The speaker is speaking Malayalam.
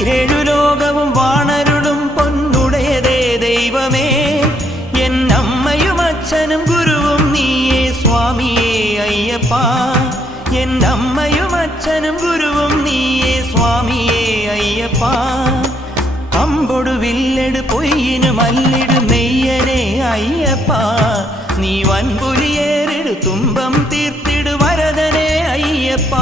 ഈരേഴു ലോകവും വാണരുളും പൊന്നുടയതേ ദൈവമേ എന്നമ്മയും അച്ഛനും ഗുരുവും നീയേ സ്വാമിയേ അയ്യപ്പ എന്നമ്മയും അച്ഛനും ഗുരുവും നീയേ സ്വാമിയേ അയ്യപ്പ അമ്പൊടു വില്ലെടു പൊയ്യിനു മല്ലിടു നെയ്യനെ അയ്യപ്പ നീ വൻപുലിയേറിടു തുമ്പം തീർത്തിടു വരദനെ അയ്യപ്പ